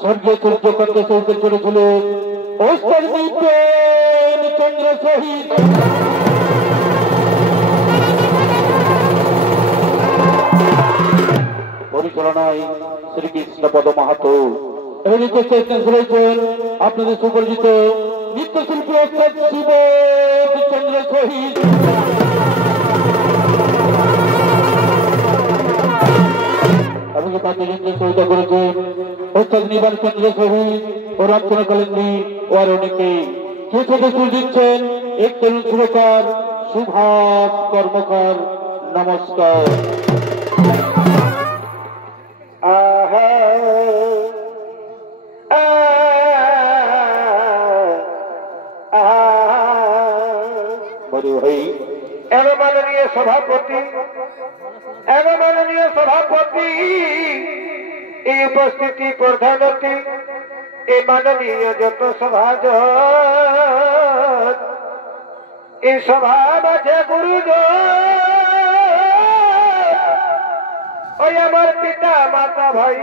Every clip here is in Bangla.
স্বর্গে সূর্যকান্ত সহিত চলেছিল ওস্তাদ বিপিন চন্দ্র শহীদ। পরিচালনায় শ্রীকৃষ্ণ পদ মাহাতো। এদিকে চলেছেন আপনাদের সুপরিচিত নৃত্যশিল্পী ওস্তাদ শিবদ চন্দ্র শহীদ। এবং তাকে সহিতা করেছেন ওস্তাদ নিবান চন্দ্র শহীদ ও রামচন্দ্র কালেন্দ্রী ও আর অনেকে। কে থেকে সুর দিচ্ছেন এক তরুণ সুরকার সুভাষ কর্মকার। নমস্কার। মাননীয় সভাপতি এই উপস্থিতি প্রধানতি এই মাননীয় যত সভাজ এই সভা মাঝে গুরুজন ওই আমার পিতা মাতা ভাই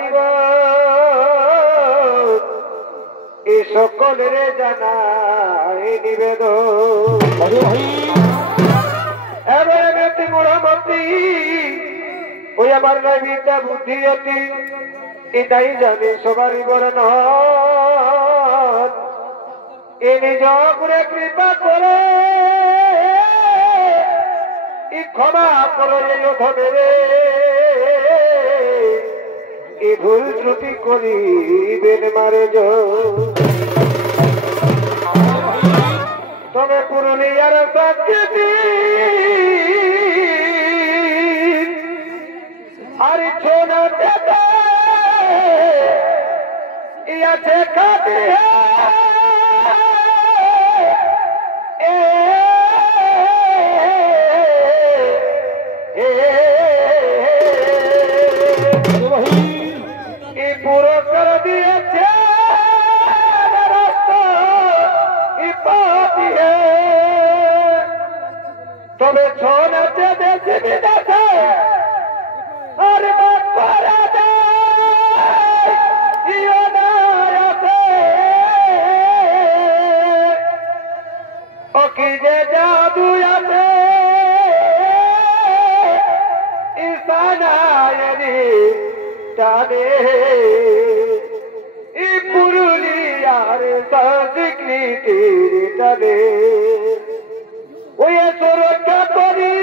এই সকলের জানাই নিবেদন। এবারে ব্যক্তি মোড়ামতি ওই আমার নয় বিদ্যা বুদ্ধিয়তি এটাই জানি সবারই বরণ এ নিজ করে কৃপা করে ক্ষমা করো এই ধরে এ ভুল ত্রুটি করিবেন মারে তবে পুরুলিয়ার সংস্কৃতি আর ছোনা ইয়াছে খাতি পুরস্কার দিয়েছে তবে ছোনাতে দেশে বিদেশে আর ও কি যে জাদু আছে ইসানায়নি টানে ই পুরুলিয়ার সংস্কৃতির টানে ওই সুরক্ষা করি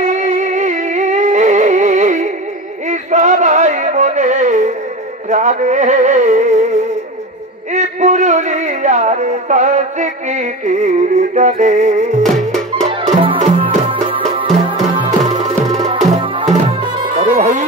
সবাই মনে প্রাণে ই পুরুলিয়ার সংস্কৃতির টানে। আরে ভাই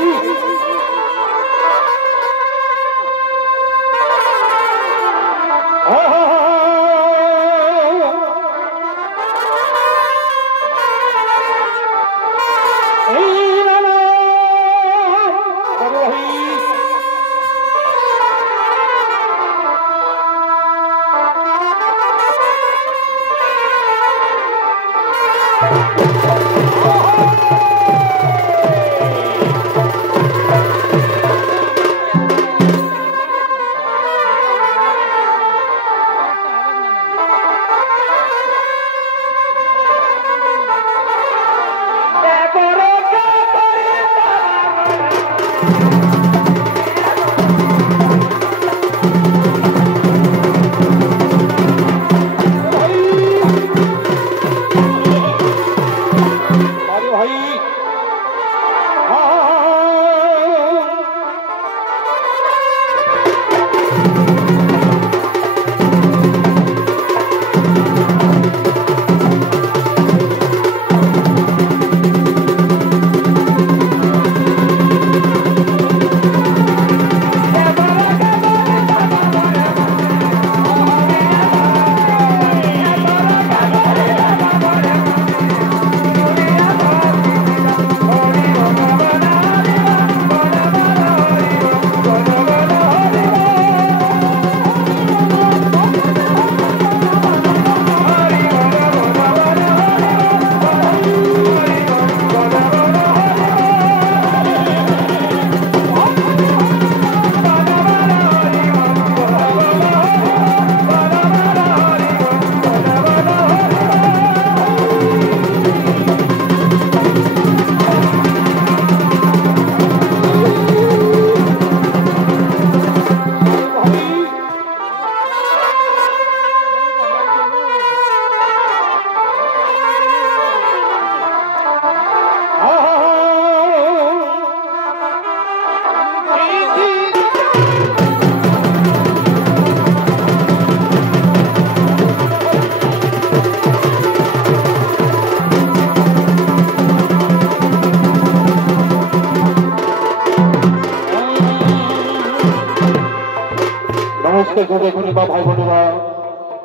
দেখতেছো দেখুন বা ভাই বোনেরা,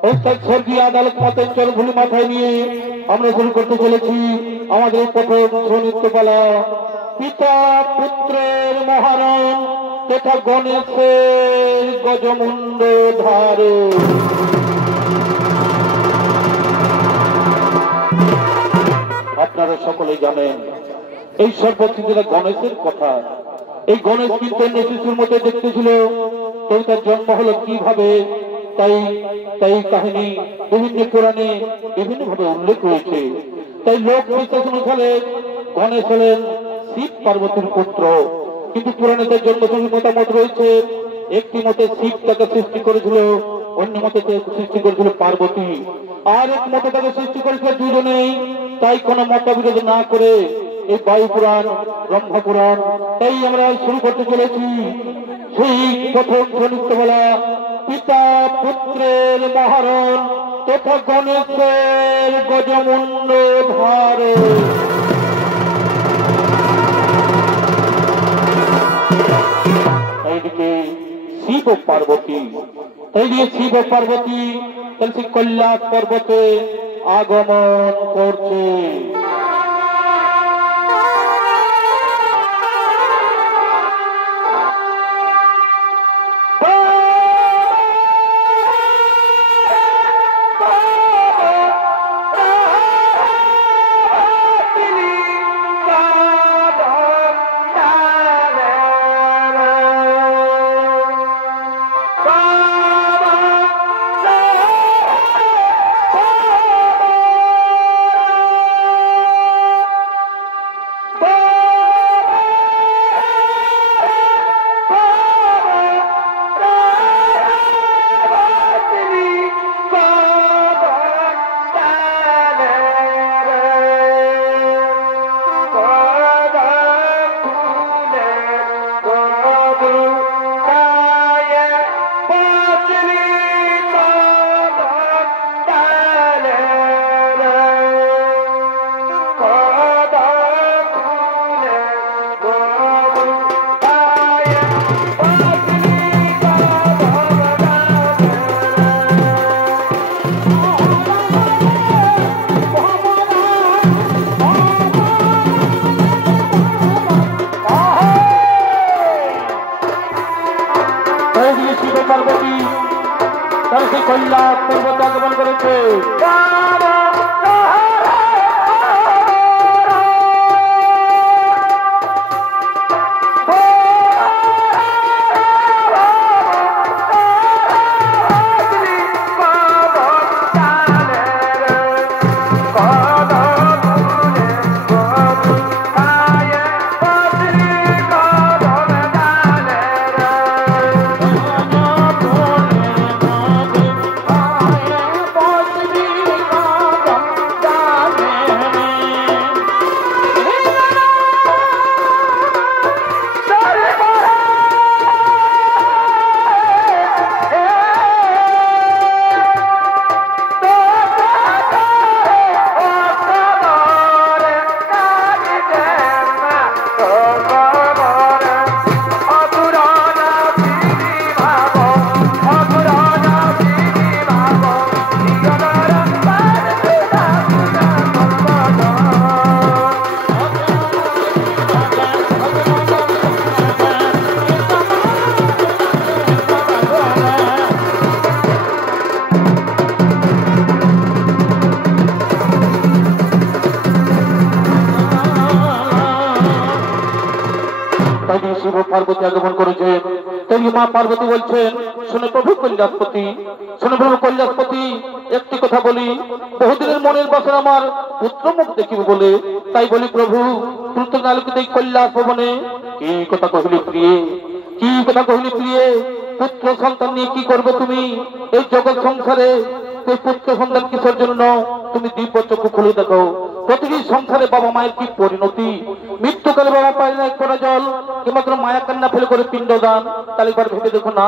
অর্থাৎ স্বর্গীয় আদালত মতের চরভুলি মাথায় নিয়ে আমরা শুরু করতে চলেছি আমাদের প্রথম নৃত্যপালা। পিতা পুত্রের মহারণ তথা গণেশের গজমুণ্ড ধারে। আপনারা সকলে জানেন এই সর্বচিন্তা গণেশের কথা। এই গণেশ কিন্তু অন্য শিশুর মতো দেখতে ছিল, তবে তার জন্ম হলো কিভাবে তাই কাহিনী বিভিন্ন পুরাণে বিভিন্ন ভাবে উল্লেখ হয়েছে। তাই লোক বিশ্বাস অনুসারে গণেশ হলেন শিব পার্বতীর পুত্র, কিন্তু পুরাণে তার জন্মসঙ্গী মতামত রয়েছে। একটি মতে শিব তাকে সৃষ্টি করেছিল, অন্য মতে সৃষ্টি করেছিল পার্বতী, আর এক মতে তাকে সৃষ্টি করেছিল দুজনেই। তাই কোনো মতবিরোধ না করে এই বায়ু পুরাণ ব্রহ্ম পুরাণ তাই আমরা শুরু করতে চলেছি সেই প্রথম নৃত্যবেলা। পিতা পুত্রের মহারণ তথা গণেশের গজমুণ্ড ধারে। এইদিকে শিব ও পার্বতী, তাই দিয়ে শিব ও পার্বতী তাহলে সেই কৈলাস পর্বতে আগমন করছে। পার্বতী তার সেই কৈলাস পর্বতে আগমন করেছে। শিব পার্বতী আগমন করেছেন। তাই মা পার্বতী বলছেন, শুনে প্রভু কৈলাসপতি, শুনে প্রভু কৈলাসপতি, একটি কথা বলি, বহুদিনের মনের বাসনা আমার পুত্র মুখ দেখিব বলে, তাই বলি প্রভু পুত্র আলোকিত এই কৈলাস ভবনে কি কথা কহিলি প্রিয়ে, কি কথা কহিলি প্রিয়ে, পুত্র সন্তান নিয়ে কি করবে তুমি এই জগৎ সংসারে? এই পুত্র সন্তান কিসের জন্য? তুমি দিব্য চক্ষু খুলে দেখো, প্রতিটি সংসারে বাবা মায়ের কি পরিণতি। মৃত্যুকালে বাবা পায় না এক ফোঁটা জল, কিংবা মায়া কান্না ফেলে করে পিণ্ডদান। তাহলে ভেবে দেখো না,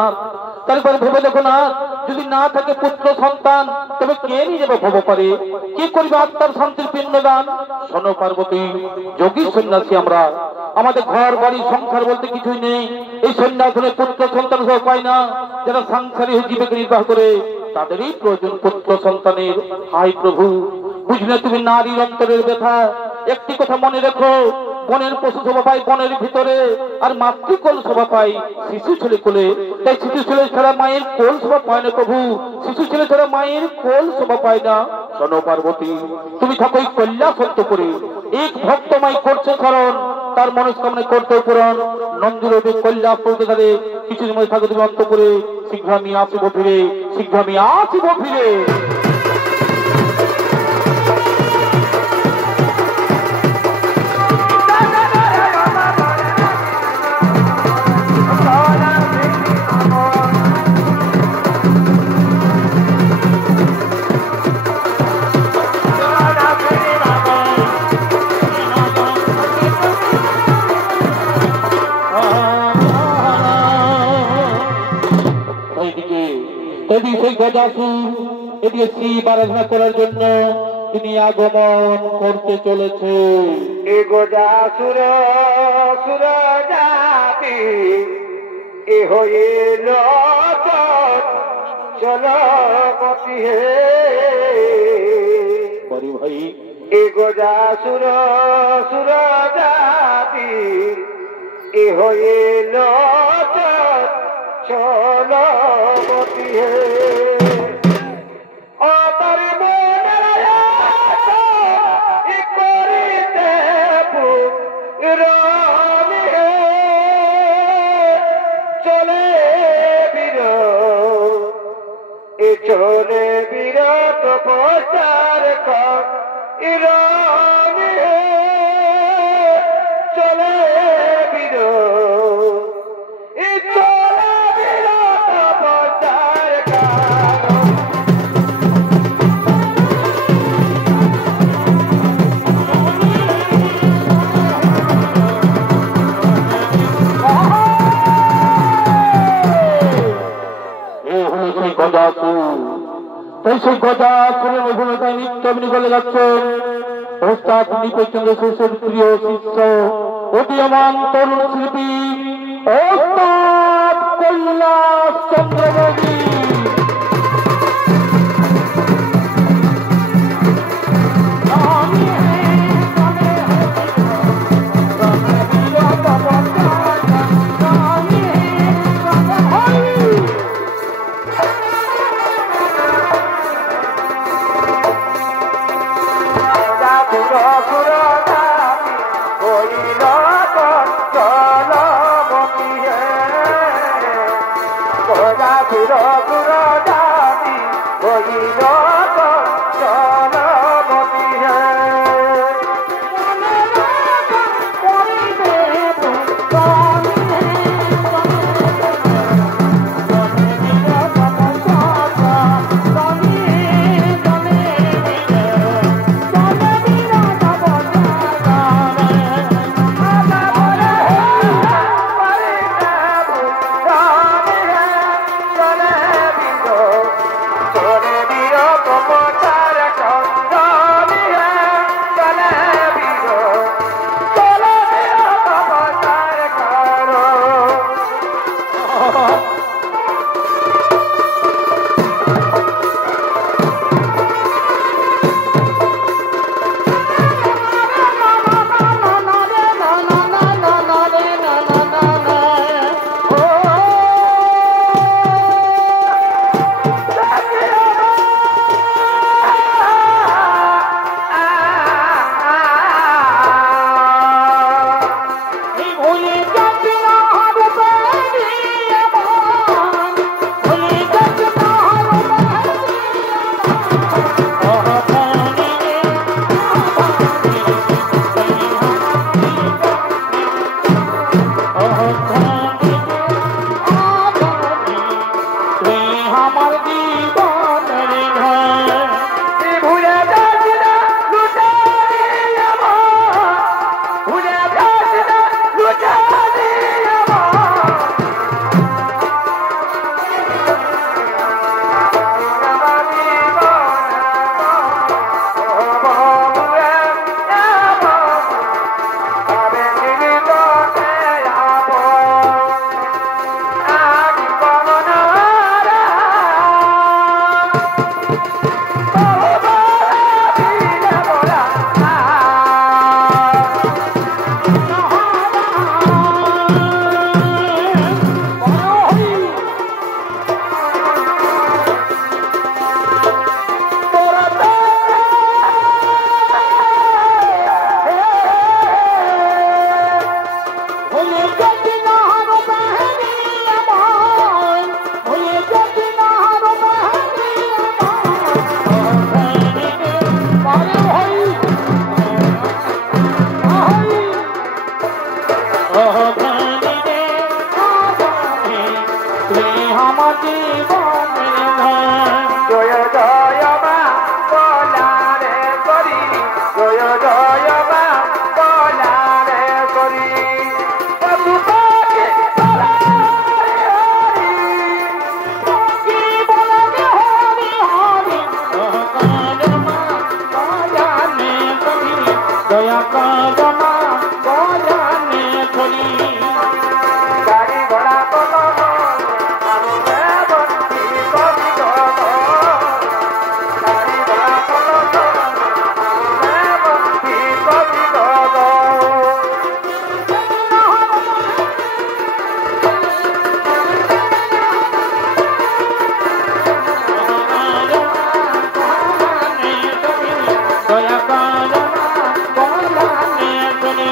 তাহলে ভেবে দেখো না, যদি না থাকে পুত্র সন্তান তবে কে নিয়ে যাবে ভব পারে, কি করবে আত্মার শান্তির পিণ্ডদান? শোনো পার্বতী, যোগী সন্ন্যাসী আমরা, আমাদের ঘর বাড়ি সংসার বলতে কিছুই নেই, এই সন্ন্যাসনে পুত্র সন্তান সহ পায় না, যারা সাংসারিক জীবিকা নির্বাহ করে তাদেরই প্রয়োজন পুত্র সন্তানের। হাই প্রভু, বুঝলে তুমি নারীর অন্তরের ব্যথা। একটি কথা মনে রেখো, বনের পশু শোভা পায় বনের ভিতরে, আর মাতৃকোল শোভা পায় শিশু ছেলে কোলে। তাই শিশু ছেলে ছাড়া মায়ের কোল শোভা পায় না প্রভু, শিশু ছেলে ছাড়া মায়ের কোল শোভা পায় না। শোনো পার্বতী, তুমি থাকো এই কল্যা সত্য করে, এক ভক্তমাই করছে স্মরণ, তার মনস্কামনা করতে পূরণ। নন্দীরবে কল্যা পড়তে ধারে কিছুদিন মধ্যে থাকো তুমি অন্ত করে। শীঘ্র আমি আসিব ফিরে, শীঘ্র আমি আসিব ফিরে। সেই গজাসুর এদিকে শিব আরাধনা করার জন্য তিনি আগমন করতে চলেছে। এ গজাসুর সুর জাতি এ হইল চলমতি হে বড় ভাই, এ গজাসুর সুর জাতি এ হইল চলমতি হে। চলে বিরত প্রচার কর ইরানি চলে বিরত প্রচার তাই সেই গজাসুরের অভিনেতায় নৃত্য অভিনয় করে যাচ্ছেন ওস্তাদ নৃপচন্দ্র শেষের প্রিয় শিষ্য উদীয়মান তরুণ শিল্পী ওস্তাদ কৈলাস চন্দ্রবর্গী। চলে জয় জয় মা বলারে করি জয় জয় মা বলারে করি প্রভু পাকে দয়া কাজমা বজানে করি গাড়ি ঘোড়া কত আমি বন্দি কবি গাড়ি ঘোড়া কত আমি বন্দি কবি দয়া কাজমা বজানে করি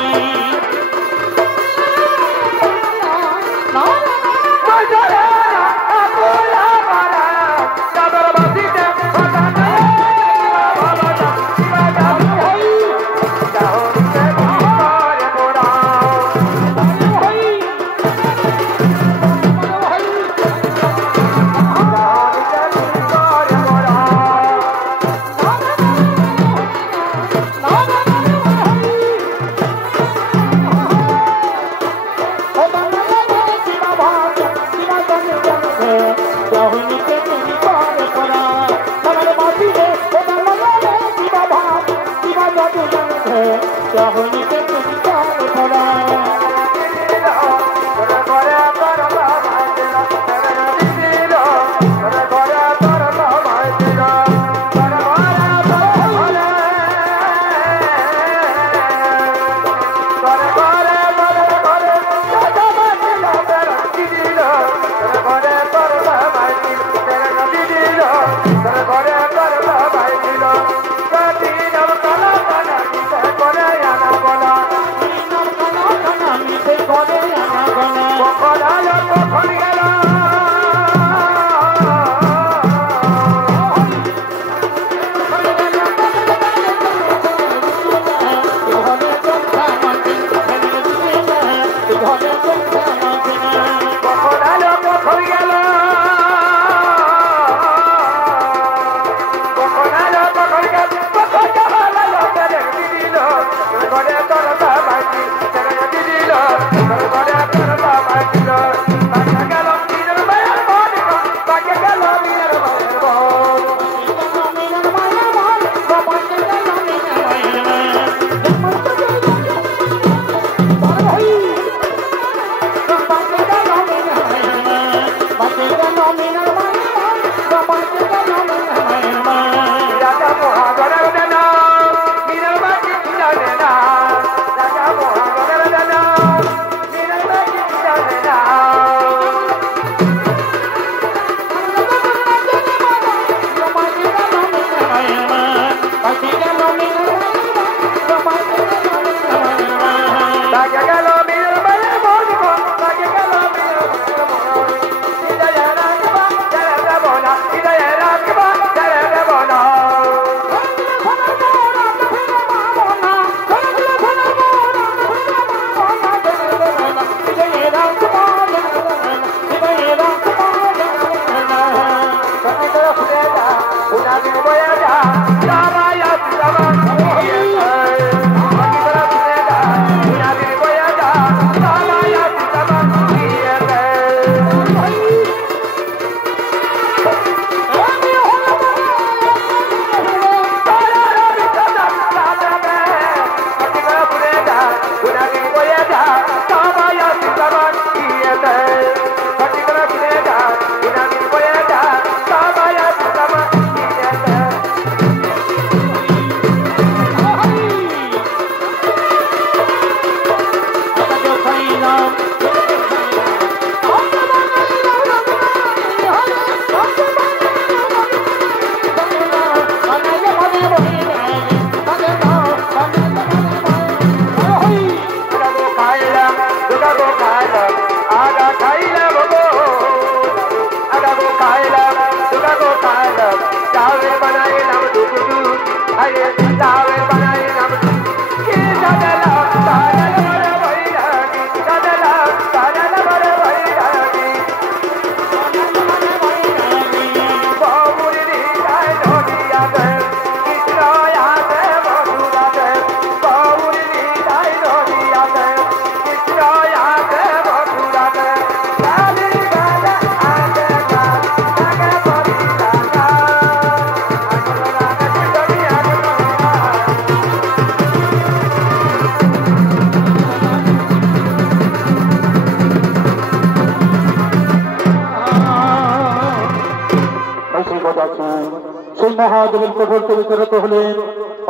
মহাদেবের কঠোর পবিত্রত হলেন।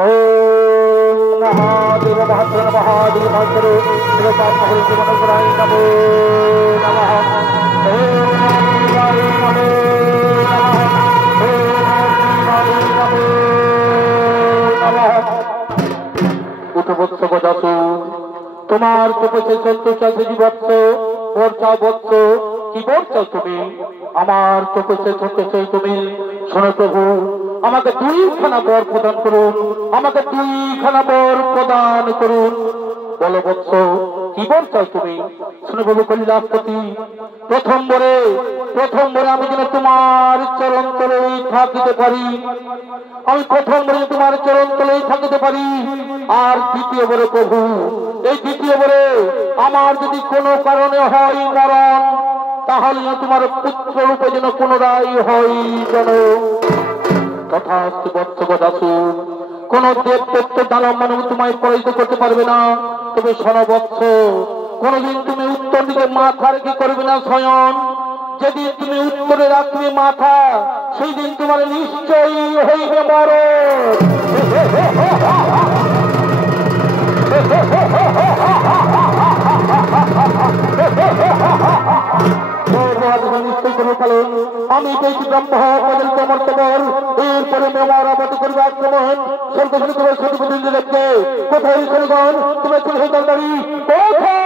ও মহাদেব মহাত্র মহাদেব মহাত্র জীবনগ্রাহী নমো নমঃ। উঠবৎস গজাসু তোমার তপসে চলতে জীবৎস বর্ষা বৎস কি বলছো তুমি? আমার তপসে চলতেছে তুমি। শোনো প্রভু, আমাকে 2খানা বর প্রদান করুন, আমাকে 2খানা বর প্রদান করুন। বলো বৎস কি বলছো তুমি? শুনে প্রভু কৈলাসপতি, প্রথম বরে আমি যেন তোমার চরণ তলেই থাকিতে পারি, আমি প্রথম বরে তোমার চরণ তলেই থাকিতে পারি। আর দ্বিতীয় বরে প্রভু, এই দ্বিতীয় বরে আমার যদি কোনো কারণে হয় মরণ, তাহলে তোমার পুত্র রূপে যেন পুনরায় হয় যেন। তথাস্তু বৎস গদাসু, কোন দেব দত্ত দানব মানব তোমায় পরাজিত করতে পারবে না। তবে শোনো বৎস, কোনদিন তুমি উত্তর দিকে মাথা রেখে করবে না শয়ন। যেদিন তুমি উত্তরে রাখবে মাথা, সেই দিন তোমার নিশ্চয়ই হইবে মরণ। আমি পেয়েছি ব্রহ্ম মর্তবর, এরপরে মেমার আবদ্ধ করবে আক্রমণ। সর্বশক্তি তোমার সত্যপতি দেখবে কোথায় সরগণ, তোমার চলে দাঁড়ি কোথায়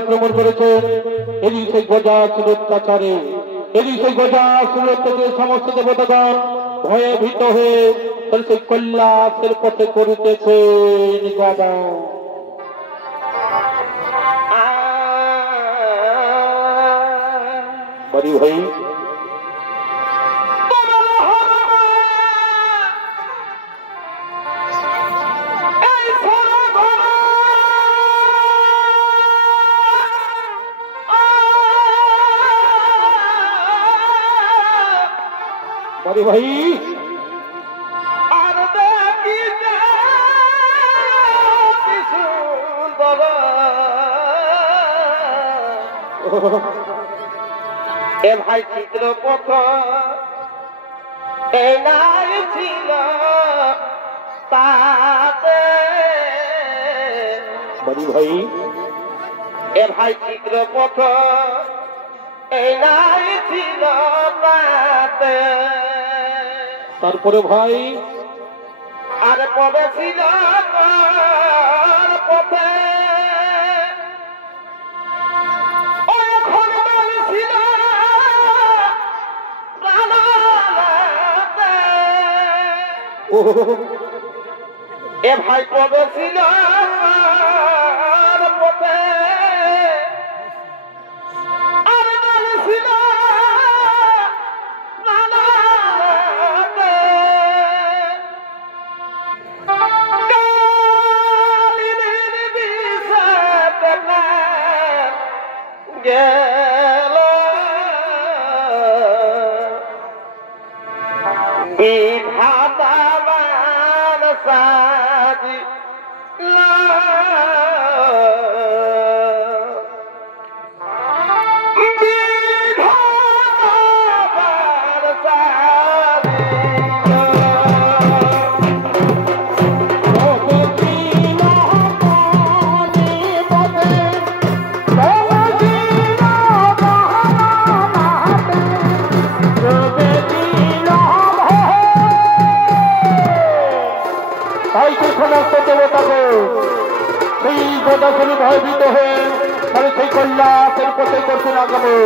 আক্রমণ করেছে। এদিক সেই গজাসুর অত্যাচারে, এদিক সেই গজাসুর অত্যাচারে সমস্ত দেবতাগণ ভয়ে ভীত হয়ে সেই কৈলাসের পথে করিতেছেন গমন। বড়ি ভাই বড়ি ভাই এ ভাই চিত্রপথ এ নাই ছিল তাতে বড়ি ভাই এ ভাই চিত্রপথ এ নাই ছিল তাতে তারপরে ভাই আর পবে ছিল পথে এ ভাই পবে ছিল পথে আর ছিল গেল বিধাতা সাজি সমস্ত দেবতাকে সেই গোদাগুলি ভয়ভীত হয়ে তাহলে সেই কল্যাণের পথে করছেন আগামী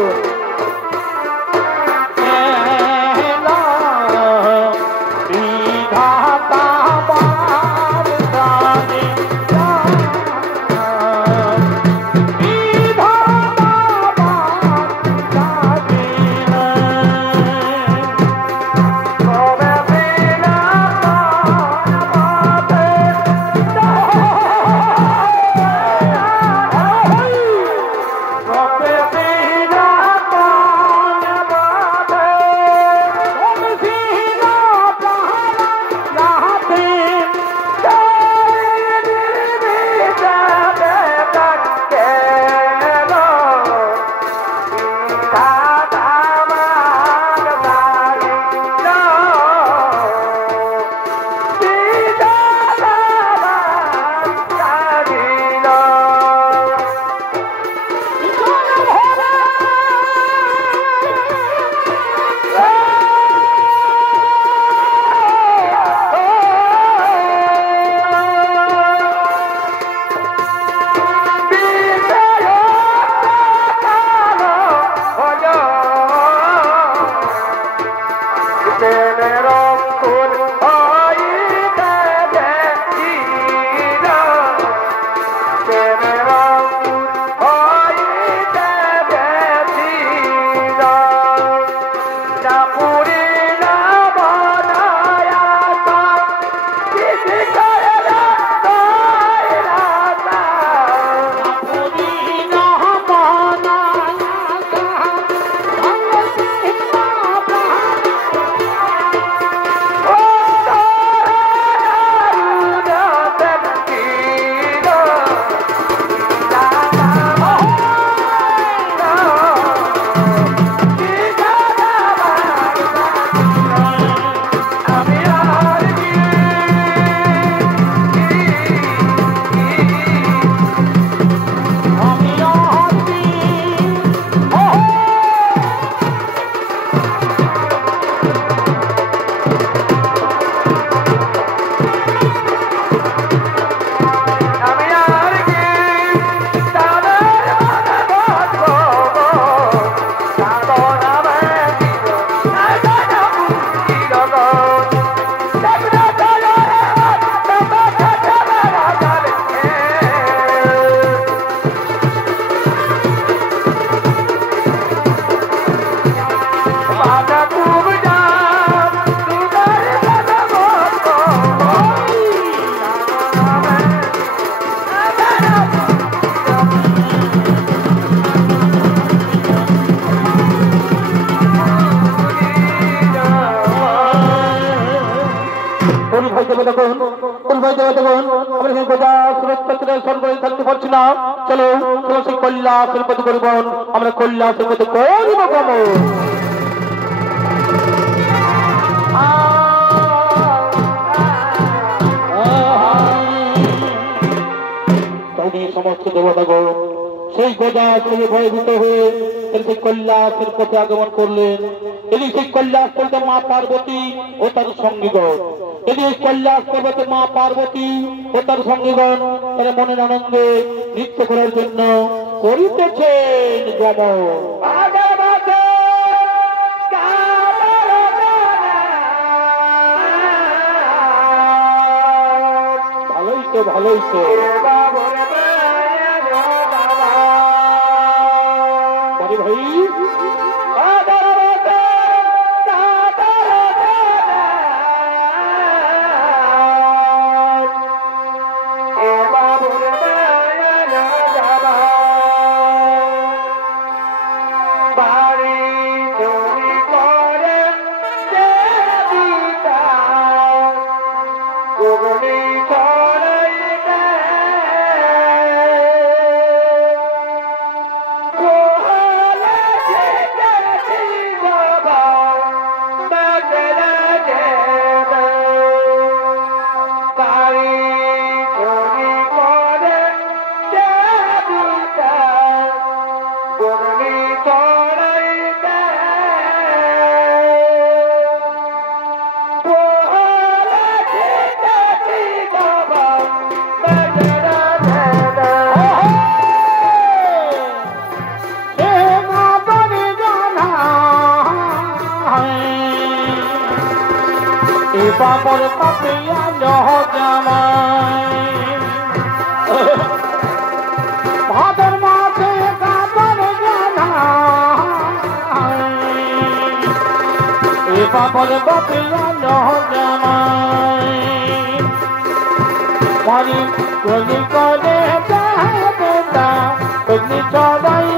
থাকতে পারছি না। চলো চলো সেই কল্যাণের পথে করব, আমরা কল্যাণের পথে করিব গমন। সমস্ত দেবতাগণ সেই গোদা থেকে ভয়ভীত হয়ে সেই কৈলাসের পথে আগমন করলেন। এদিকে সেই কৈলাস পর্বতে মা পার্বতী ও তার সঙ্গীগণ, এদিকে কৈলাস পর্বতে মা পার্বতী ও তার সঙ্গীগণ তারা মনের আনন্দে নৃত্য করার জন্য করিতেছেন গমন। ভালোই তো ভাই Por papiya no jamai Bhadar maase kabar jana Eva por papiya no jamai Mari goli kole beta pagni chodai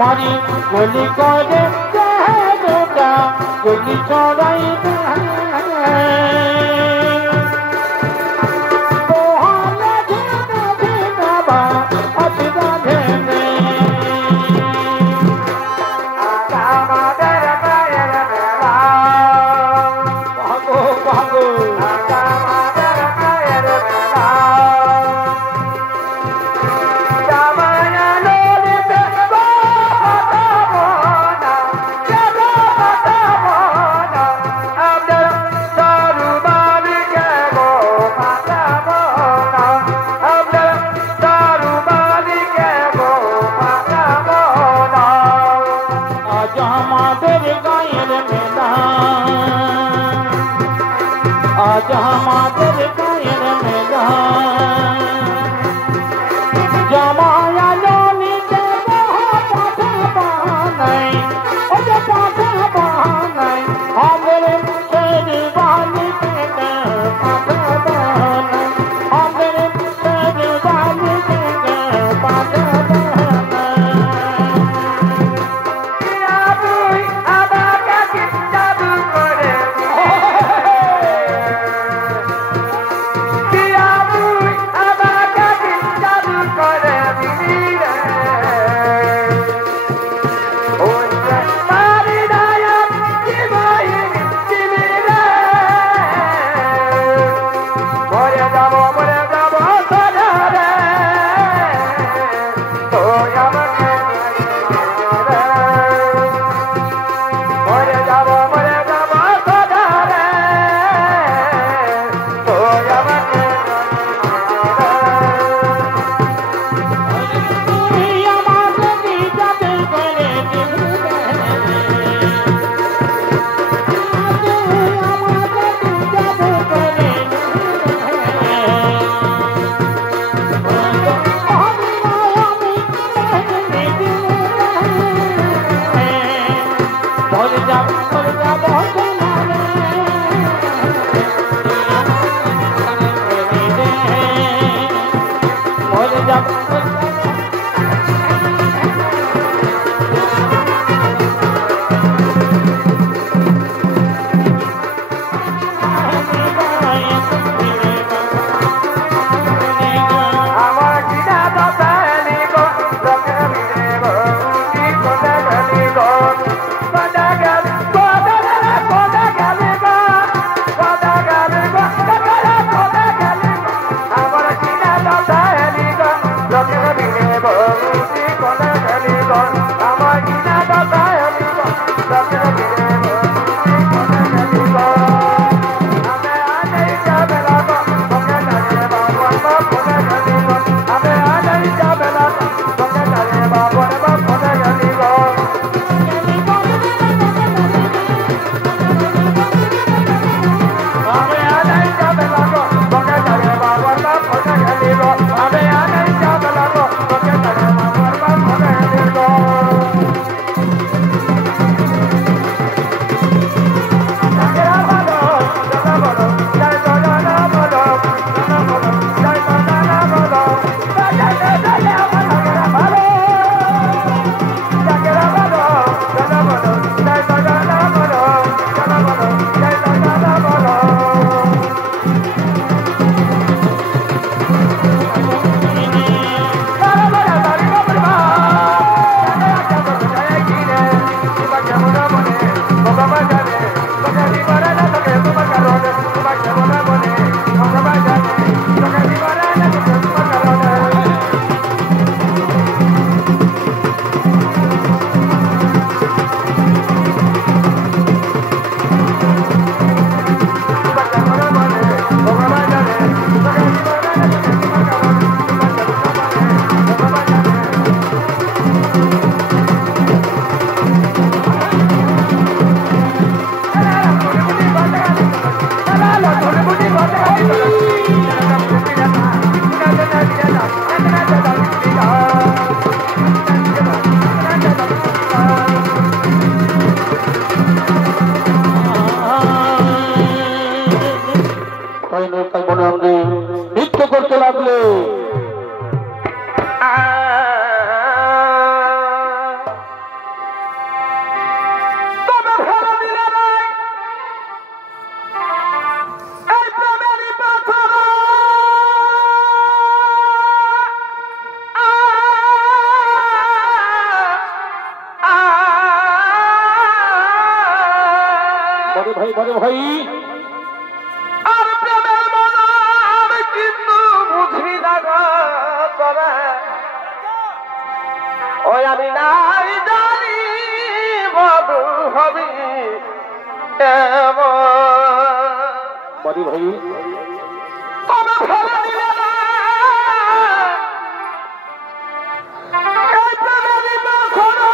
Mari goli kole beta goli chodai বড় ভাই বড় ভাই আর প্রেমের মনার কিন্তু বুঝি না গো তোরা ওই আমি নাই জানি বধু হবি বড় ভাই তবে ফেলে দিলে না এই প্রেমেরই বাসনা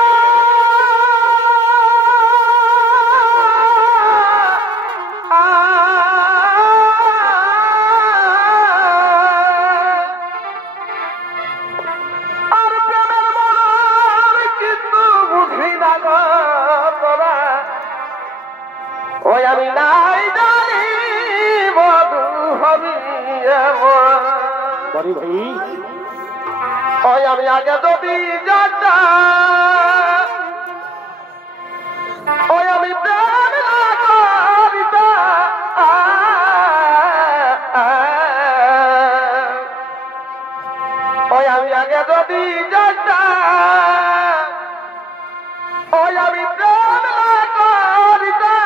আর প্রেমের মনার কিন্তু বুঝি না গো তোরা ওই আমি নাই জানি বধু হবি বড় ভাই ওই আমি আগে যদি জানতা ওই আমি প্রেম না করিতা ওই আমি আগে যদি জানতা ওই আমি প্রেম না করিতা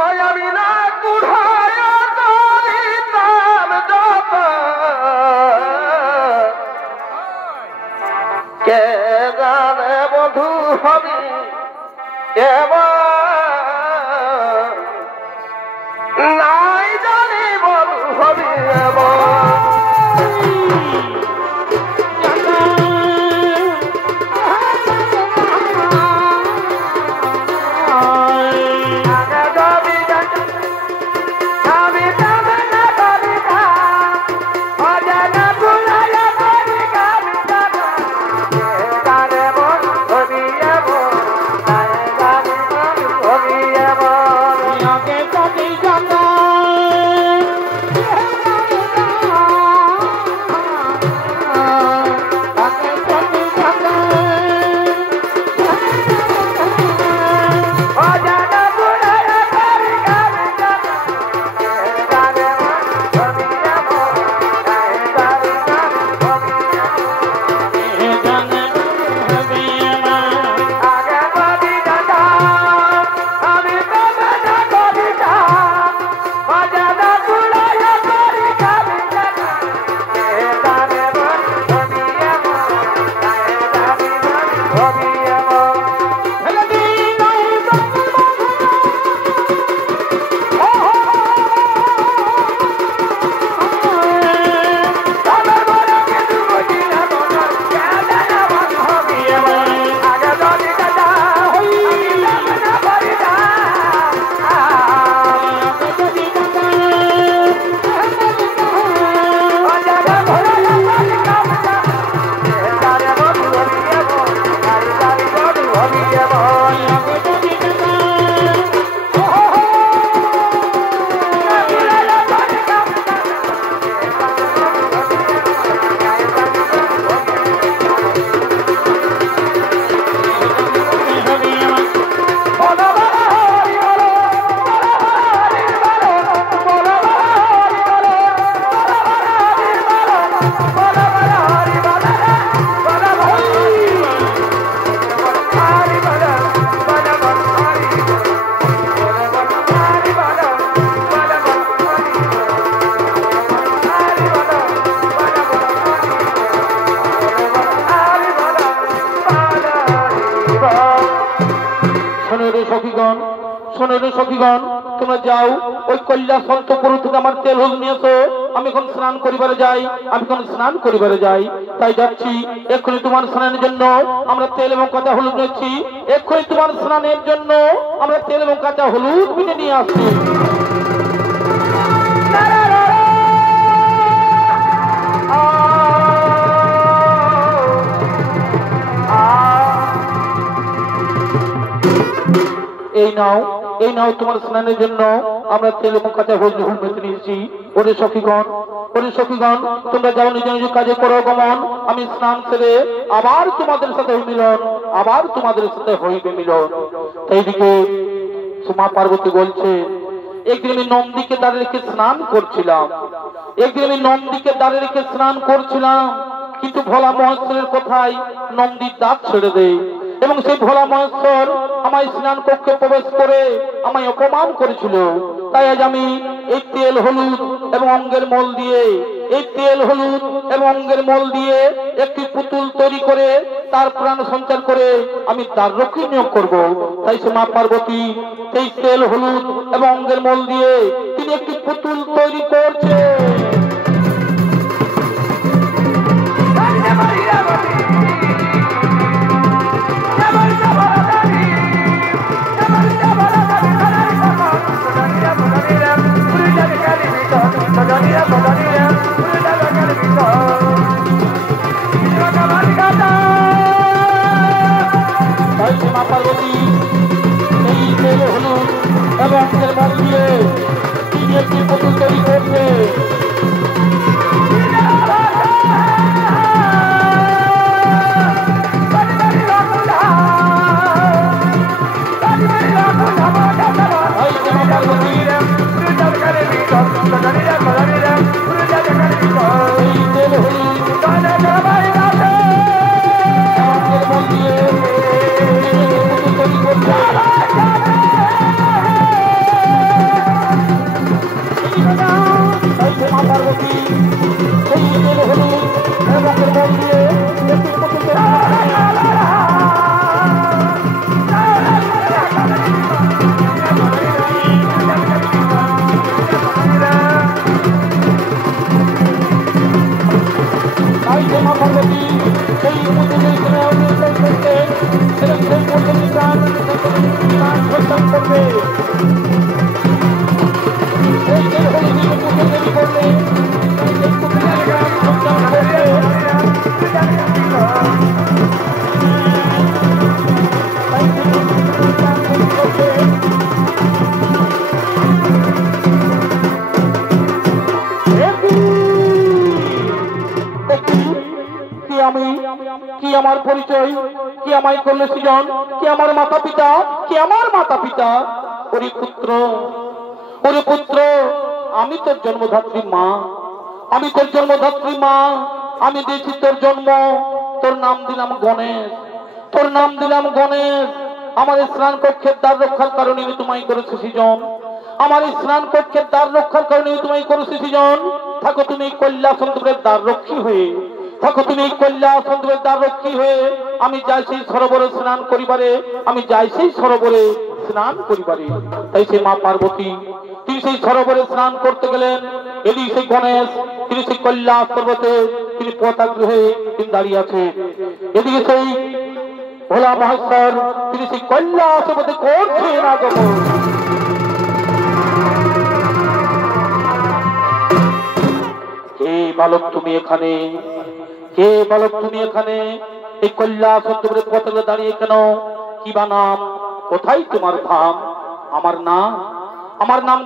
ওই আমি না কুড়ায় করিতাম যত কে জানে বধু হবি এবার নাই জানি বধু হবি সখীগণ তোমরা যাও ওই কৈলাস সন্তপুর থেকে আমার তেল হল নিয়েছো আমি এখন স্নান করিবারে যাই তাই যাচ্ছি এক্ষুনি তোমার স্নানের জন্য আমরা তেল এবং কাঁচা হলুদ নিচ্ছি এক্ষুনি তোমার স্নানের জন্য আমরা তেল এবং কাঁচা হলুদ কিনে নিয়ে আসছি এই নাও তোমার স্নানের জন্য আমরা তেল এবং কাঁচা হলুদ বেছে নিয়েছি ওরে সখীগণ তোমরা যাও নিজ নিজ কাজে করো গমন আমি স্নান সেরে আবার তোমাদের সাথে হইবে মিলন এইদিকে মা পার্বতী বলছে একদিন আমি নন্দীকে দ্বারে রেখে স্নান করছিলাম কিন্তু ভোলা মহেশ্বরের কথায় নন্দীর দাঁত ছেড়ে দেয় এবং সেই ভোলা মহেশ্বর আমায় স্নান কক্ষে প্রবেশ করে আমায় অপমান করেছিল। তাই আজ আমি এই তেল হলুদ এবং অঙ্গের মল দিয়ে একটি পুতুল তৈরি করে তার প্রাণ সঞ্চার করে আমি তার রক্ষী নিয়োগ করব। তাই সে মা পার্বতী সেই তেল হলুদ এবং অঙ্গের মল দিয়ে তিনি একটি পুতুল তৈরি করছে। মা পার্বতী এই তেল হলুদ এবং অঙ্গের মল দিয়ে তিনি একটি পুতুল তৈরি করছে। কি আমার পরিচয়, কি আমায় করলে সৃজন, কি আমার মাতা পিতা। ওরে পুত্র, আমি তোর জন্মদাত্রী মা, আমি দিয়েছি তোর জন্ম, তোর নাম দিলাম গণেশ। আমার স্নান কক্ষের দ্বার রক্ষার কারণে আমি তোমায় করেছি সৃজন, থাকো তুমি কৈলাসের দ্বার রক্ষী হয়ে, আমি যাই সেই সরোবরে স্নান করিবারে, তাই সেই মা পার্বতী তিনি সেই সরোবরে স্নান করতে গেলেন। এদিকে সেই গণেশ তিনি সেই কৈলাস পর্বতে তিনি পতাগ্রহে তিনি দাঁড়িয়ে আছে। এদিকে সেই ভোলা মহেশ্বর তিনি সেই কৈলাস পর্বতে করছেন আগমন। কে বালক তুমি এখানে, এই কৈলাস পর্বতে দাঁড়িয়ে কেন? কি বা নাম, কোথায় তোমার ধাম? আমার নাম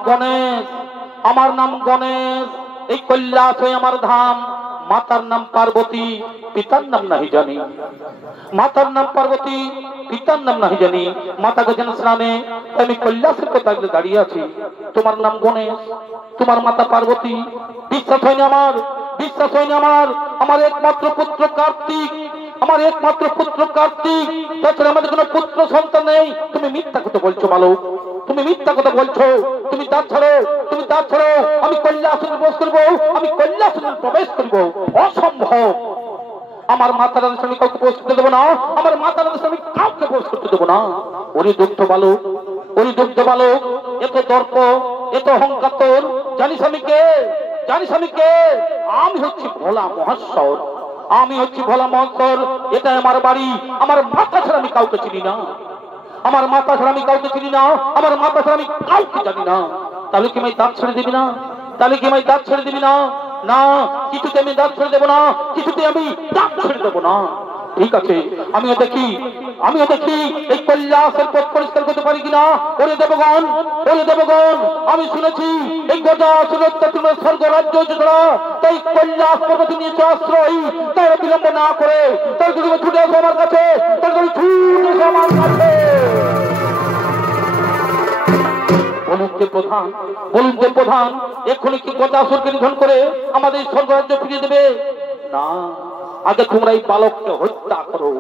গণেশ, এই কৈলাস হয়ে আমার ধাম। মাতার নাম পার্বতী, পিতার নাম নাহি জানি। মাতাকে যেন স্নানে আমি কৈলাসের কোথায় দাঁড়িয়ে আছি। তোমার নাম গণেশ, তোমার মাতা পার্বতী। বিশ্বাস হয়নি আমার একমাত্র পুত্র কার্তিক, তাছাড়া আমাদের কোনো পুত্র সন্তান নেই। তুমি মিথ্যা কথা বলছো বালক, তুমি দাঁত ছাড়ো, আমি কৈলাসে প্রবেশ করবো, অসম্ভব। আমার মাতা রানী আমি কাউকে প্রবেশ করতে দেবো না, ওরে দুগ্ধ বালক, এত দর্প, এত অহংকার তোর। জানিস আমি কে? আমি হচ্ছি ভোলা মহেশ্বর, এটা আমার বাড়ি। আমার মাতা ছাড়া আমি কাউকে চিনি না, আমার মাতা ছাড়া আমি কাউকে জানি না। তাহলে কি আমি দাঁত ছেড়ে দিবি না? না, কিছুতে আমি দাঁত ছেড়ে দেবো না, ঠিক আছে। আমিও দেখি এই কৈলাসের পথ পরিষ্কার করতে পারি কিনা। ওরে দেবগণ, আমি শুনেছি এই তোমার স্বর্গ রাজ্য যোজনা, তাই কৈলাস পর্বত নিয়েছে আশ্রয়। তাই বিলম্ব না করে তার ছুটে আসবো আমার কাছে, বলুন যে প্রধান এক্ষুনি কি গজাসুরকে নিধন করে আমাদের স্বর্গ রাজ্য ফিরিয়ে দেবে? না, আগে তোমরা এই বালককে হত্যা হত্যা করো।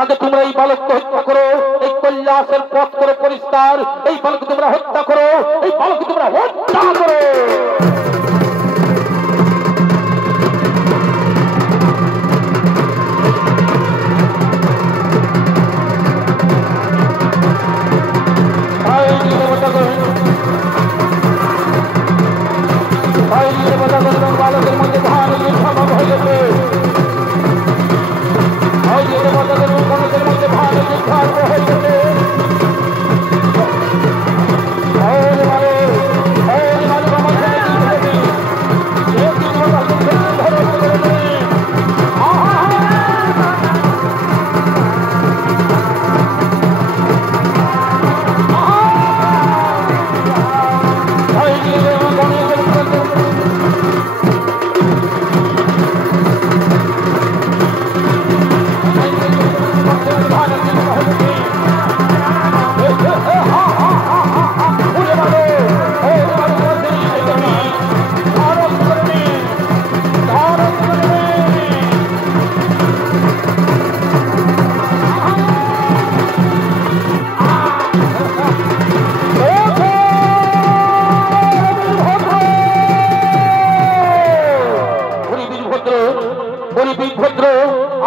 আগে তোমরা এই বালককে হত্যা করো, এই কৈলাসের পথ করে পরিষ্কার, এই বালককে তোমরা হত্যা করো, এই বালককে তোমরা হত্যা করো। বালকের মধ্যে ধান সম্ভব হয়ে গেছে, মানুষের মধ্যে ভালো হয়ে গেছে।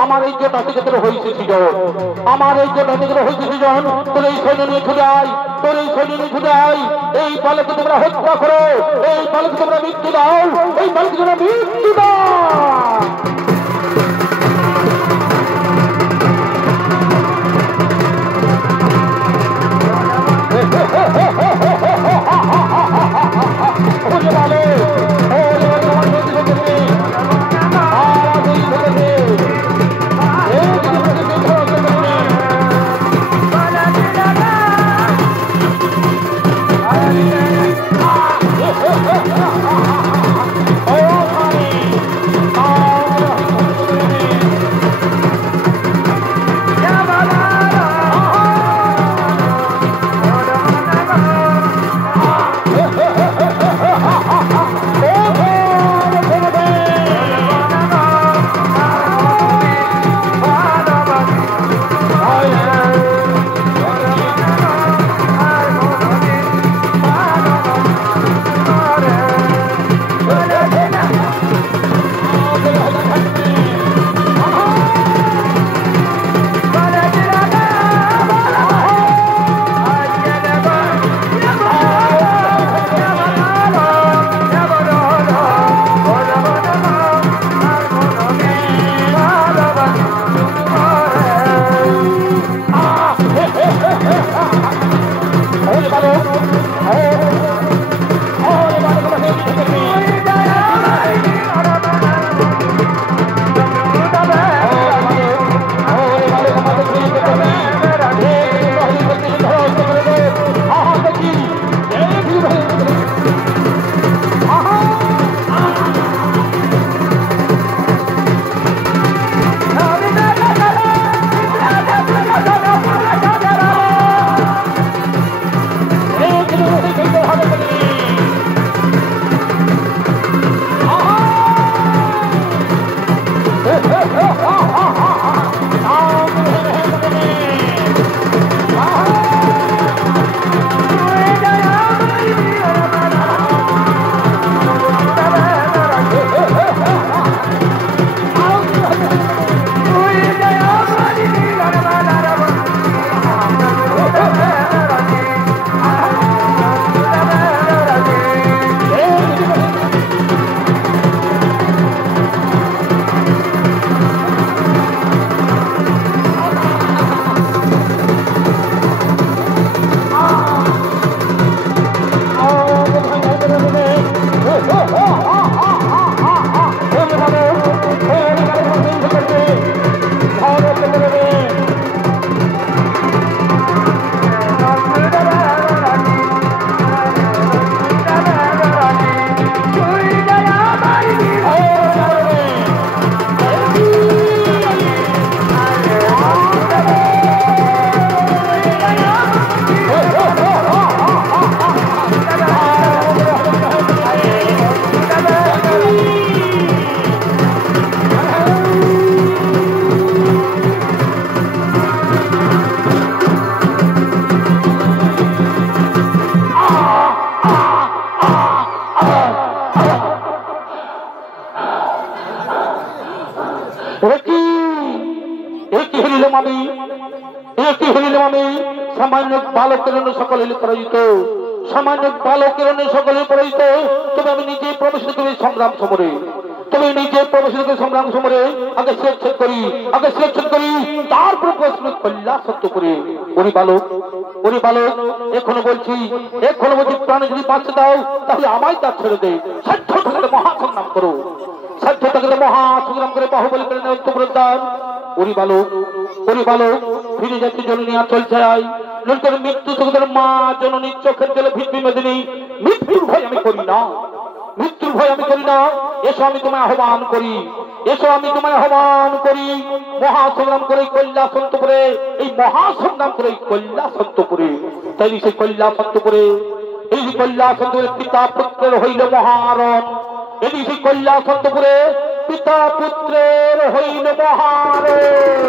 আমার এই জোটা থেকে হয়েছে সৃজন, আমার এই জোটা থেকে হয়েছে সৃজন। তোর এই সৈন্য নিয়ে ছুটে আয়, তোর এই সৈন্য নিয়ে ছুটে আয়। এই বালককে তোমরা হত্যা করো, এই বালককে তোমরা মৃত্যু দাও, এই বালককে তোমরা মৃত্যু দাও। বালকের সকলে পরাজিত, সামান্য বালকের সকলে পরাজিত। তবে আমি নিজে প্রবেশ করি সংগ্রাম সমরে, তবে নিজে প্রবেশ করি সংগ্রাম সমরে। আগে সিলেকশন করি, তারপর কল্যাণ সত্য করে। ওরে বালক, এখনো বলছি প্রাণে যদি বাঁচতে দাও তাহলে আমায় তার ছেড়ে দে। সাধ্য থাকলে মহাসংগ্রাম করো, সাধ্য থাকলে মহাসংগ্রাম করে বাহুবলী করে অন্তঃপুরদ্বার। ওরে বালক, ফিরে যাচ্ছে জননী আঁচল ছায়। নতুন মৃত্যু তোদের মা জননীর চোখের জলে ভিত্তি মেদিনী। মৃত্যুর ভয় আমি করি না, এসো আমি তোমায় আহ্বান করি, মহাসংগ্রাম করে কৈলাস অন্তঃপুরে, এই মহাসংগ্রাম করে কৈলাস অন্তঃপুরে। তাই সেই কৈলাস অন্তঃপুরে, এই কৈলাস অন্তঃপুরে পিতা পুত্রের হইল মহারণ। এই সেই কৈলাস অন্তঃপুরে পিতা পুত্রের হইল মহারণ।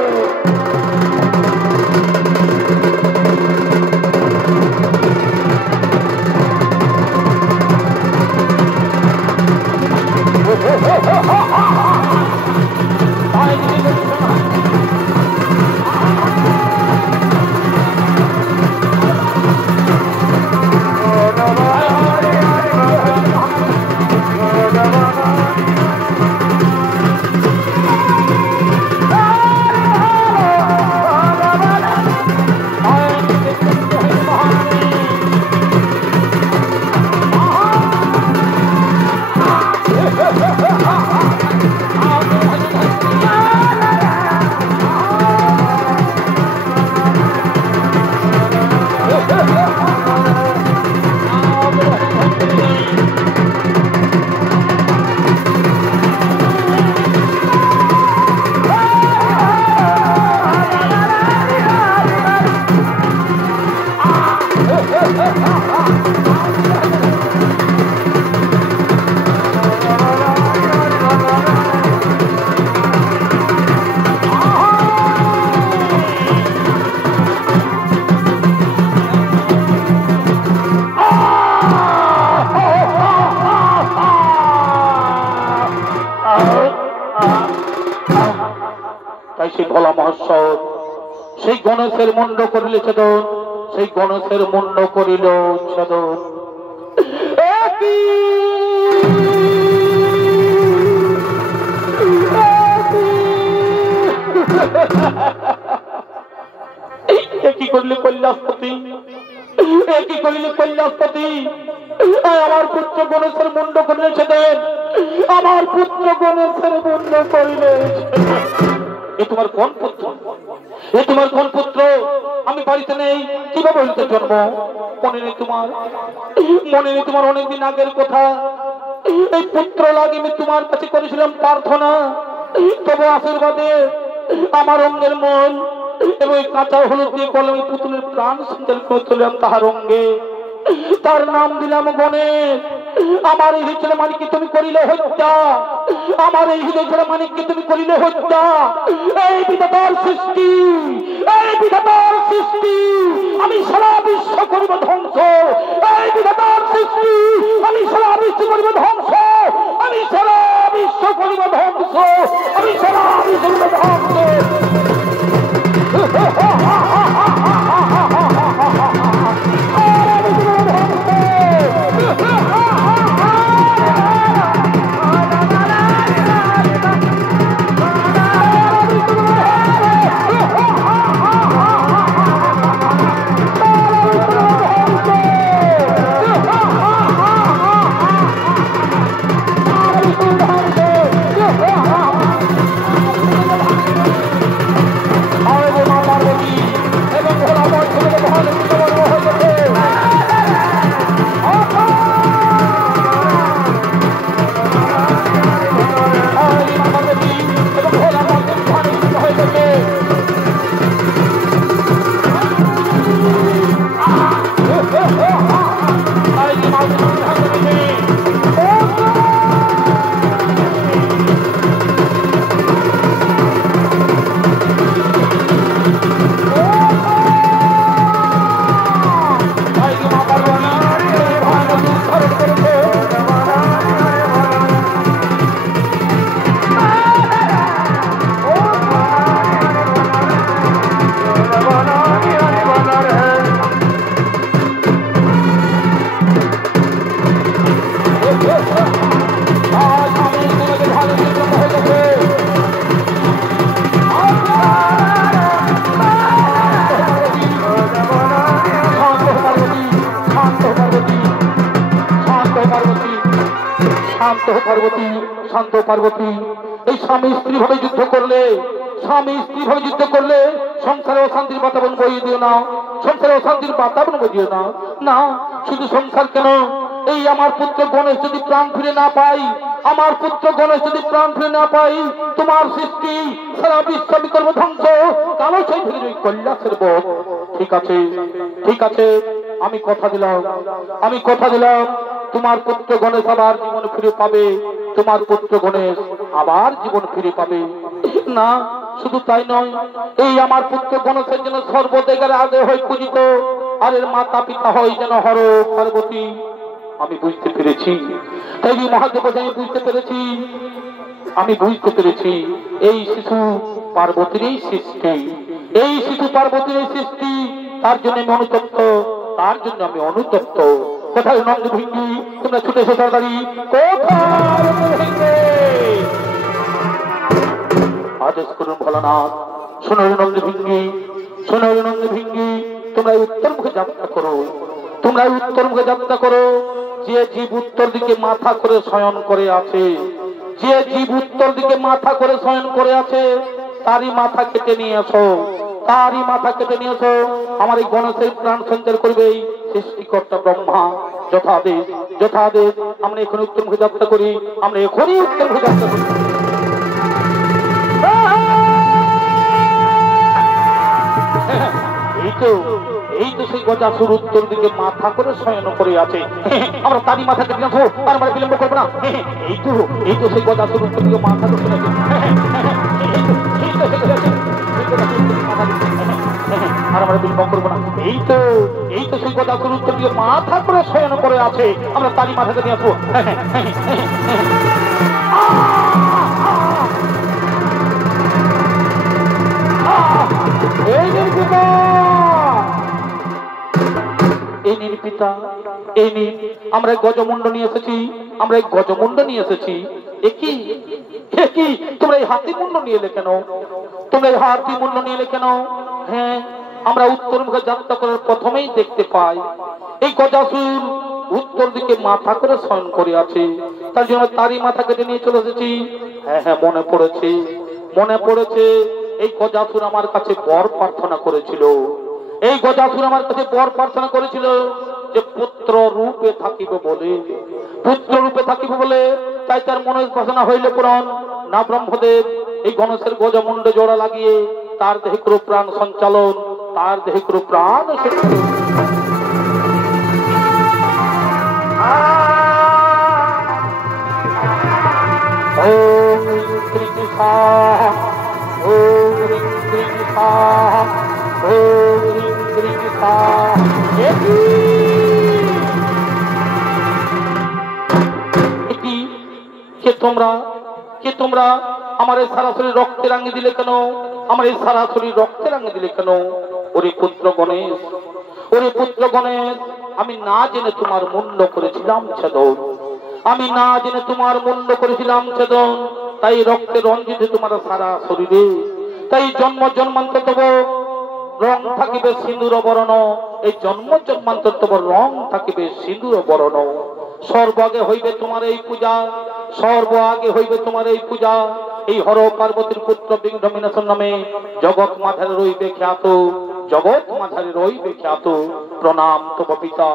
সেই ভোলা মহোৎসব, সেই গণেশের মুন্ড করিল ছেদন, সেই গণেশের মুন্ড করিল ছেদন। কি করলে কৈলাসপতি, কি করিলে কৈলাসপতি? আমার পুত্র গণেশের মুন্ড করিলে ছেদন, আমার পুত্র গণেশের মুন্ড করিলে। এ তোমার কোন পুত্র? আমি বাড়িতে নেই, কিভাবে হইতে জন্ম? মনে নেই তোমার অনেকদিন আগের কথা। এই পুত্র লাগে আমি তোমার কাছে করেছিলাম প্রার্থনা, তবে আশীর্বাদে আমার অঙ্গের মন এবং কাঁচা হলুদ দিয়ে কলম পুতুলের প্রাণ সুন্দর করে তুললাম তাহার অঙ্গে, তার নাম দিলাম গণেশ। আমার এই ছেলে মানিককে তুমি করিলে হত্যা, আমার এই হৃদয় ছেলে মানিককে তুমি করিলে হত্যা। এই বিধাতার সৃষ্টি, আমি সারা বিশ্ব করিব ধ্বংস। এই বিধাতার সৃষ্টি, আমি সারা বিশ্ব করিব ধ্বংস, আমি সারা বিশ্ব করিব ধ্বংস, আমি সারা বিশ্ব করিব ধ্বংস। শান্ত পার্বতী, শান্ত পার্বতী। এই স্বামী স্ত্রী ভাবে যুদ্ধ করলে, স্বামী স্ত্রী ভাবে যুদ্ধ করলে সংসারে অশান্তির বাতাবরণ বইয়ে দিও না, সংসারে অশান্তির বাতাবরণ বইয়ে না। না, শুধু সংসার কেন, এই আমার পুত্র গণেশ যদি প্রাণ ফিরে না পাই, আমার পুত্র গণেশ যদি প্রাণ ফিরে না পাই, তোমার সৃষ্টি সারা বিশ্ব বিকল্প ধ্বংস, কালো সেই ফিরে কৈলাসের বোধ। ঠিক আছে, ঠিক আছে, আমি কথা দিলাম, আমি কথা দিলাম, তোমার পুত্র গণেশ আবার জীবন ফিরে পাবে, তোমার পুত্র গণেশ আবার জীবন ফিরে পাবে। না, শুধু তাই নয়, এই আমার পুত্র গণেশের জন্য সর্বদেগের আগে হয় পূজিত, আর এর মাতা পিতা হয় যেন হর পার্বতী। আমি বুঝতে পেরেছি, তাই মহাদেব, আমি বুঝতে পেরেছি, আমি বুঝতে পেরেছি এই শিশু পার্বতীরই সৃষ্টি, এই শিশু পার্বতীর সৃষ্টি, তার জন্য আমি অনুতপ্ত, তার জন্য আমি অনুতপ্ত। কোথায় নন্দ ভিঙ্গি, তোমরা ছুটে এসো তাড়াতাড়ি, আদেশ করুন ভোলানাথ। শোনো নন্দ ভিঙ্গি, শোনো নন্দ ভিঙ্গি, তোমরা উত্তর মুখে যাত্রা করো, তোমরা উত্তর মুখে যাত্রা করো। যে জীব উত্তর দিকে মাথা করে শয়ন করে আছে, যে জীব উত্তর দিকে মাথা করে শয়ন করে আছে, তারই মাথা কেটে নিয়ে আসো, তারই মাথা কেটে নিয়ে আসো। আমার এই গণেশের প্রাণ সঞ্চার করবে এই সৃষ্টিকর্তা ব্রহ্মা। যথাদেশ, যথাদেশ। আমরা এখন উত্তর মুখে যাত্রা করি, আমরা এখনই উত্তর মুখে যাত্রা করি। এই তো সেই গজাসুর উত্তর দিকে মাথা করে শয়ন করে আছে, আমরা তারই মাথা কেটে নেবো, আর আমরা বিলম্ব করবো না। এই তো সেই গজাসুর উত্তর দিকে মাথা করে আছে, আর আমরা বিলম্ব করবো না। এই তো সেই গজাসুর উত্তর দিকে মাথা করে শয়ন করে আছে, আমরা তারই মাথা কেটে আসবো। এই নির্পিতা, এই নিন, আমরা গজমুন্ড নিয়ে এসেছি, আমরা এই গজমুন্ড নিয়ে এসেছি। একই একই, তোমরা এই হাতি মুন্ড নিয়ে এলে কেন, তোমরা এই হাতি মুন্ড নিয়ে এলে কেন? হ্যাঁ, আমরা উত্তর মুখে যাত্রা করার প্রথমেই দেখতে পাই এই গজাসুর উত্তর দিকে মাথা করে শয়ন করে আছে, তার জন্য তারই মাথা কেটে নিয়ে চলে এসেছি। হ্যাঁ হ্যাঁ, মনে পড়েছে, মনে পড়েছে। এই গজাসুর আমার কাছে বর প্রার্থনা করেছিল, এই গজাসুর আমার কাছে বর প্রার্থনা করেছিল যে পুত্র রূপে থাকিব বলে, পুত্র রূপে থাকিব বলে, তাই তার মনের বাসনা হইলে পূরণ। না ব্রহ্মদেব এই গণেশের গজমুন্ড জোড়া লাগিয়ে তার দেহে ক্রু প্রাণ সঞ্চালন, তার দেহে ক্রু প্রাণ কে তোমরা আমার এই সরাসরি রক্তে রাঙে দিলে কেন, আমার এই সরাসরি রক্তে রাঙে দিলে কেন? ওরে পুত্র গণেশ, ওরে পুত্র গণেশ, আমি না জেনে তোমার মুন্ড করেছিলাম ছেদন, আমি না জেনে তোমার মুন্ড করেছিলাম ছেদন, তাই রক্তে রঞ্জিত তোমার সারা শরীরে, তাই জন্ম জন্মান্তর তব রং থাকিবে সিঁদুর বরণ, এই জন্ম জন্মান্তর তব রং থাকিবে সিঁদুর বরণ। সর্ব আগে হইবে তোমার এই পূজা, সর্ব আগে হইবে তোমার এই পূজা। এই হর পার্বতীর পুত্র বিঘ্নবিনাশন নামে জগৎ মাঝারে রইবে খ্যাত, জগৎ মাঝারে রইবে খ্যাত। প্রণাম তব পিতা,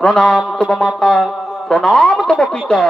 প্রণাম তব মাতা, প্রণাম তব পিতা।